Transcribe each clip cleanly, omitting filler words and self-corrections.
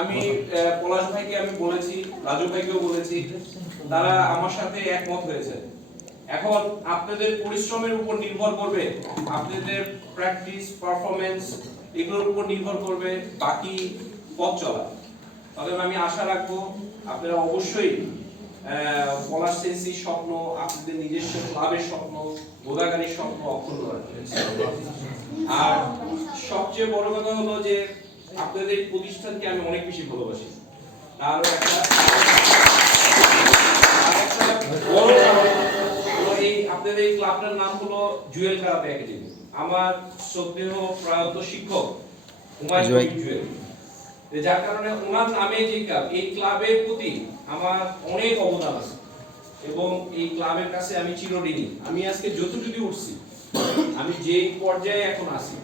আমি পলাশ ভাইকে আমি বলেছি, রাজু ভাইকেও বলেছি, তারা আমার সাথে একমত হয়েছে। এখন আপনাদের পরিশ্রমের উপর নির্ভর করবে, আপনাদের প্র্যাকটিস, পারফরম্যান্স এগুলোর উপর নির্ভর করবে বাকি পথ চলা। তবে আমি আশা রাখবো আপনারা অবশ্যই পলাশ সেন্সির স্বপ্ন, আপনাদের নিজস্ব ক্লাবের স্বপ্ন, গোদাগাড়ির স্বপ্ন অক্ষুণ্ণ রাখবেন। আর সবচেয়ে বড় কথা হলো যে আপনাদের প্রতিষ্ঠানকে আমি অনেক বেশি ভালোবাসি। আর একটা বড় কারণ হলো আপনাদের এই ক্লাবটার নাম হলো জুয়েল কারাতে একাডেমি। আমার শ্রদ্ধেয় প্রয়াত শিক্ষক হুমায়ুন কবির জুয়েল, যার কারণে ওনার নামে যে ক্লাব, এই ক্লাবের প্রতি আমার অনেক অবদান আছে এবং এই ক্লাবের কাছে আমি চিরঋণী। আমি আজকে যতটুকু উঠছি, আমি যে পর্যায়ে এখন আছি,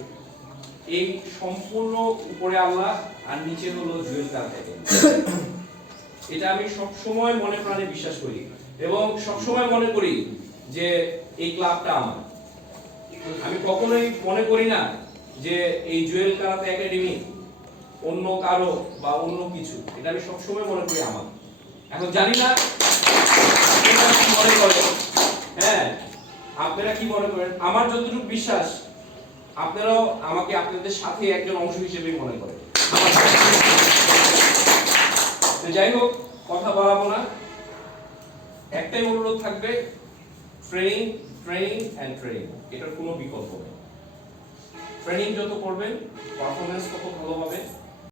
এই সম্পূর্ণ উপরে আল্লাহ আর নিচে হলো জুয়েল কারাতে একাডেমি। এটা আমি সব সময় মনে প্রাণে বিশ্বাস করি এবং সব সময় মনে করি যে এই ক্লাবটা আমার। আমি কখনোই মনে করি না যে এই জুয়েল কারাতে একাডেমি অন্য কারো বা অন্য কিছু, এটা আমি সবসময় মনে করি আমার। এখন জানি না আপনারা কি মনে করেন, হ্যাঁ আপনারা কি মনে করেন, আমার যতটুকু বিশ্বাস আপনারাও আমাকে আপনাদের সাথে একজন অংশ হিসেবে মনে করেন। যাই হোক, কথা বাড়াবো না, একটাই অনুরোধ থাকবে, ট্রেনিং ট্রেনিং এন্ড ট্রেনিং, এটার কোনো বিকল্প নেই। ট্রেনিং যত করবেন, পারফরমেন্স তত ভালো হবে।